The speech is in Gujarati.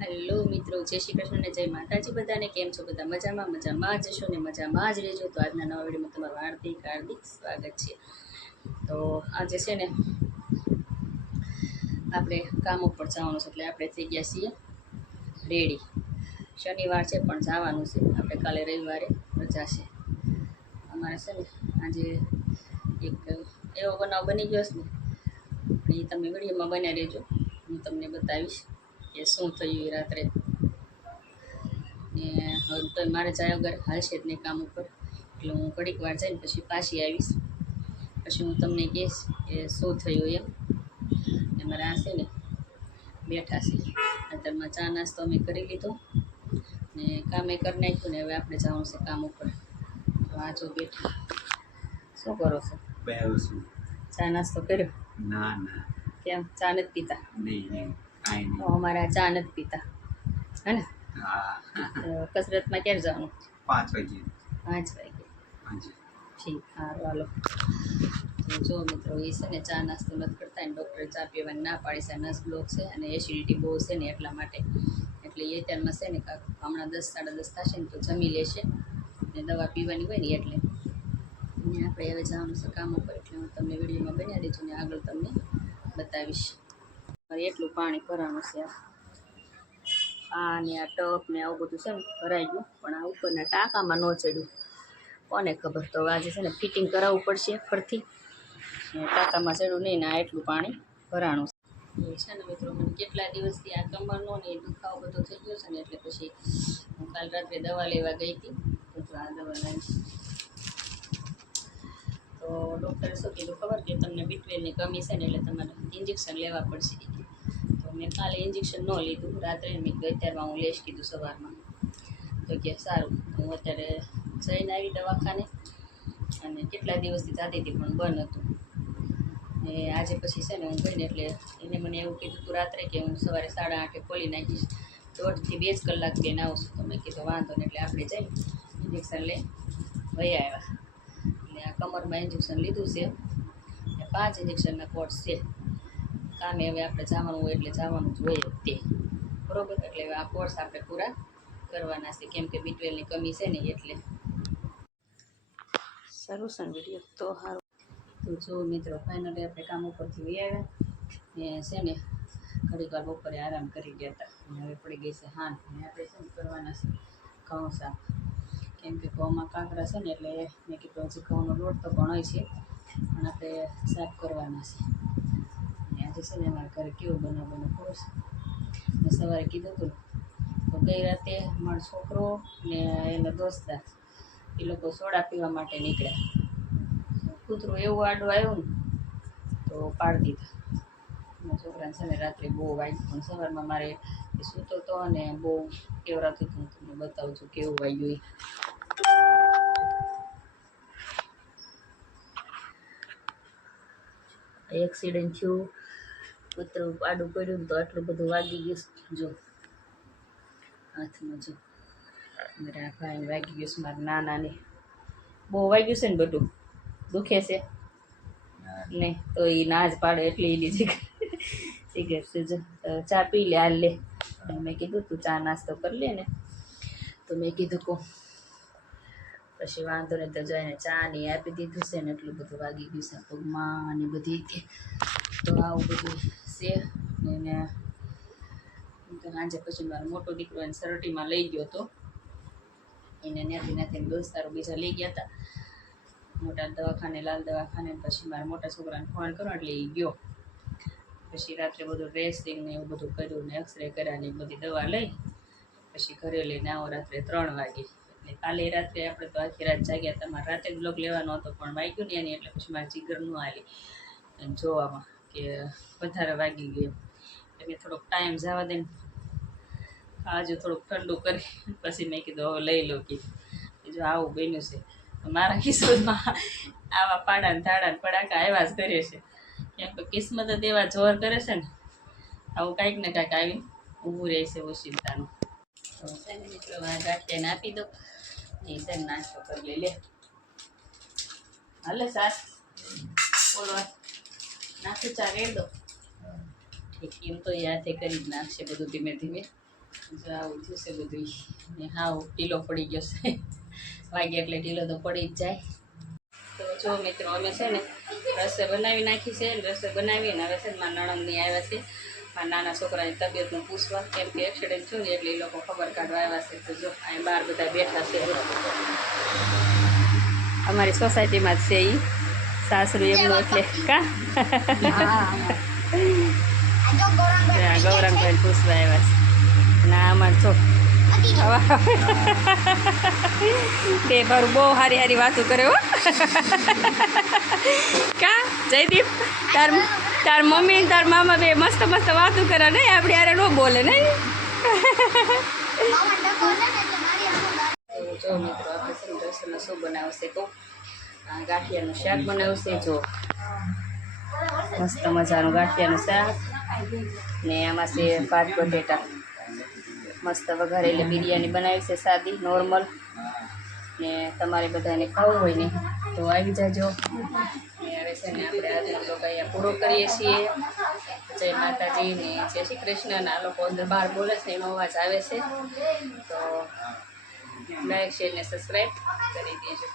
હેલો મિત્રો, જય શ્રી કૃષ્ણ ને જય માતાજી બધાને. કેમ છો બધા? મજામાં જશો ને મજામાં જ રહેજો. તો આજના નવા વિડીયોમાં તમારું હાર્દિક સ્વાગત છે. તો આજે છે ને આપણે કામ ઉપર જવાનું છે, એટલે આપણે થઈ ગયા છીએ રેડી. શનિવાર છે પણ જવાનું છે આપણે. કાલે રવિવારે રજા છે અમારે. છે ને આજે એક એવો બનાવ બની ગયો છે ને, એ તમે વિડીયોમાં બન્યા રહેજો. હું તમને બતાવીશ કે શું થયું એ રાત્રે. ને હવે તો મારે જાય વગર હાલશે જ નહીં કામ ઉપર, એટલે હું ઘડીક વાર જઈને પછી પાછી આવીશ. પછી હું તમને કહીશ કે શું થયું એમ. ને મારે આ છે ને બેઠા છે અત્યારમાં. ચા નાસ્તો અમે કરી લીધો ને કામે કરી નાખ્યું. ને હવે આપણે જવાનું છે કામ ઉપર. તો આ જો બેઠા. શું કરો છો? ચા નાસ્તો કર્યો? ના ના. કેમ ચા નથી પીતા? નહીં. અમારા ચા નથી પીતા હે ને. કસરતમાં ક્યારે જવાનું? 5 વાગે. 5 વાગે. ઠીક, સારું હાલો. તો જો મિત્રો, એ છે ને ચા નાસ્તો નથી કરતા, અને ડૉક્ટરે ચા પીવાની ના પાડી છે. નસ બ્લોક છે અને એસિડિટી બહુ છે ને, એટલા માટે. એટલે એ અત્યારમાં છે ને કાંક હમણાં 10 સાડા 10 થશે ને તો જમી લેશે ને દવા પીવાની હોય ને એટલે. ને આપણે હવે જવાનું છે કામ ઉપર, એટલે હું તમને વિડીયોમાં બન્યા દેજો ને આગળ તમને બતાવીશ. મારે એટલું પાણી ભરવાનું છે. આ ને આ ટપ ને આવું બધું છે ને ભરાઈ ગયું, પણ આ ઉપરના ટાંકામાં ન ચડ્યું. કોને ખબર. તો આજે છે ને ફિટિંગ કરાવવું પડશે ફરથી. ટાંકામાં ચડ્યું નહીં ને આ એટલું પાણી ભરાણું છે ને મિત્રો. મને કેટલા દિવસથી આ કમરનો ને દુખાવો બધો થઈ ગયો છે ને, એટલે પછી હું કાલ રાત્રે દવા લેવા ગઈ હતી. તો આ દવા લાવી. તો ડૉક્ટરે શું કીધું ખબર? કે તમને B12ની કમી છે ને, એટલે તમારે ઇન્જેક્શન લેવા પડશે. તો મેં કાલે ઇન્જેક્શન ન લીધું, રાત્રે મેં કીધું અત્યારમાં હું લઈશ કીધું સવારમાં. તો કે સારું. હું અત્યારે જઈને આવી દવાખાને, અને કેટલા દિવસથી જતી હતી પણ બંધ હતું. ને આજે પછી છે ને હું ગઈને એટલે એને મને એવું કીધું હતું રાત્રે કે હું સવારે 8:30 ખોલી નાખીશ, 1.5 થી 2 કલાક બેન આવશું. તો મેં કીધું વાંધો ને. એટલે આપણે જઈ ઇન્જેક્શન લઈ વહી આવ્યા. એટલે આ કમરમાં ઇન્જેક્શન લીધું છે ને 5 ઇન્જેક્શનના કોર્સ છે. કામે હવે આપણે જવાનું હોય એટલે જવાનું જ હોય જ તે, બરાબર. એટલે હવે આ કોર્સ આપણે પૂરા કરવાના છે, કેમ કે B12ની કમી છે ને એટલે. સારું છે ને વિડીયો તો સારું. તો જો મિત્રો, ફાઇનલી આપણે કામ ઉપરથી વહી આવ્યા ને છે ને ઘડીક વાર બપોરે આરામ કરી ગયા હતા. અને હવે પડી ગઈ છે હાન. ને આપણે છે ને કરવાના છે ઘઉં સાફ, કેમ કે ઘઉંમાં કાંકરા છે ને, એટલે મેં કીધું હજી ઘઉંનો લોટ તો ઘણો છે પણ આપણે સાફ કરવાના છે. અને આજે છે ને અમારા ઘરે કેવું બનાવવાનું ખબર છે? મેં સવારે કીધું હતું. તો ગઈ રાતે મારો છોકરો ને એનો દોસ્તાર એ લોકો સોડા પીવા માટે નીકળ્યા. કૂતરું એવું આડું આવ્યું ને તો પાડી દીધા. મારા છોકરાને છે ને રાત્રે બહુ વાગ્યું, પણ સવારમાં મારે એ સૂતો હતો અને બહુ કેવરાતું હતું. હું તમને બતાવું છું કેવું વાગ્યું એ. એક્સિડન્ટ થયું, કૂતરું આડું પડ્યું તો આટલું બધું વાગી ગયું. જો હાથમાં જો મારા ભાઈને વાગી ગયું છે, મારા નાનાને બહુ વાગ્યું છે ને. બધું દુખે છે નહીં તો એ ના જ પાડે, એટલે એ લીધી સિગરેટ છે. જો ચા પી લે, હાલ લે. મેં કીધું તું ચા નાસ્તો કરી લે ને, તો મેં કીધું કહું પછી વાંધો નહીં. તો જઈને ચા ને આપી દીધું છે ને, એટલું બધું વાગી ગયું છે પગમાં ને બધી. તો આવું બધું છે ને. સાંજે પછી મારો મોટો દીકરો એને સરટીમાં લઈ ગયો હતો. એને ત્યાંથી દોસ્તારો બીજા લઈ ગયા હતા મોટા દવાખાને, લાલ દવાખાને. પછી મારા મોટા છોકરાને ફોન કરો એટલે એ ગયો. પછી રાત્રે બધું ડ્રેસિંગ ને એવું બધું કર્યું ને એક્સરે કર્યા ને બધી દવા લઈ પછી ઘરે લઈને આવો રાત્રે 3 વાગે. એટલે કાલે રાત્રે આપણે તો આખી રાત જાગ્યા હતા. મારે રાતે બ્લોગ લેવાનો હતો પણ વાગ્યું ને એની, એટલે પછી મારે જીગર ન આવી જોવામાં કે વધારે વાગી ગયું. એટલે થોડોક ટાઈમ જવા દે ને, આજે થોડુંક ઠંડુ કરી પછી મેં કીધું હવે લઈ લો. કીધું જો આવું બન્યું છે. મારા કિસ્મતમાં આવા પાડા ને ધાડા ને પડાકા આવ્યા જ કરે છે, કેમ કે કિસ્મત જ એવા જોર કરે છે ને. આવું કાંઈક ને કાંઈક આવી ઊભું રહે છે ઓશિંતાનું. તો છે ને મિત્રો, ગાંઠિયાને આપી દો એ છે ને નાસ્તો કરી લે. હાલે સાસ બોલવા નાખું ચા રેડ દો. એમ તો યાદે કરી જ નાખશે બધું ધીમે ધીમે. જો આવું થયું છે બધું ને હાવ ઢીલો પડી ગયો છે વાગે એટલે ઢીલો તો પડી જ જાય. તો જો મિત્રો અમે છે ને રસોઈ બનાવી નાખી છે ને રસોઈ બનાવીને હવે છે ને મારા નણંદની આવ્યા છે મારા નાના છોકરાની તબિયતનું પૂછવા, કેમ કે એક્સિડન્ટ થયું ને એટલે એ લોકો ખબર કાઢવા આવ્યા છે. તો જો અહીં બહાર બધા બેઠા છે. અમારી સોસાયટીમાં જ છે એ સાસરું એમનું એટલે કા ગૌરાંગભાઈ પૂછવા આવ્યા છે. ના અમારે છો બે મારું બહુ સારી સારી વાતો કરે હો કા જયદીપ તાર મમ્મી તાર મામા બે મસ્ત મસ્ત વાતો કરે નહીં, આપણે યારે ન બોલે નહીં. જો મિત્રો આપણે છે ને રસોઈમાં શું બનાવશે તો ગાંઠિયાનું શાક બનાવશે. જો મસ્ત મજાનું ગાંઠિયાનું શાક ને આમાં છે ભાત બટેટા, મસ્ત વઘારેલી બિરયાની બનાવી છે સાદી નોર્મલ. ને તમારે બધાને ખાવું હોય ને તો આવી જાજો. ને હવે છે ને આપણે આજનો લોકો અહીંયા પૂરો કરીએ છીએ. જય માતાજી ને જય શ્રી કૃષ્ણ. આ લોકો અંદર બહાર બોલે છે એનો અવાજ આવે છે, તો લાઈક શેર ને સબસ્ક્રાઈબ કરી દેજો.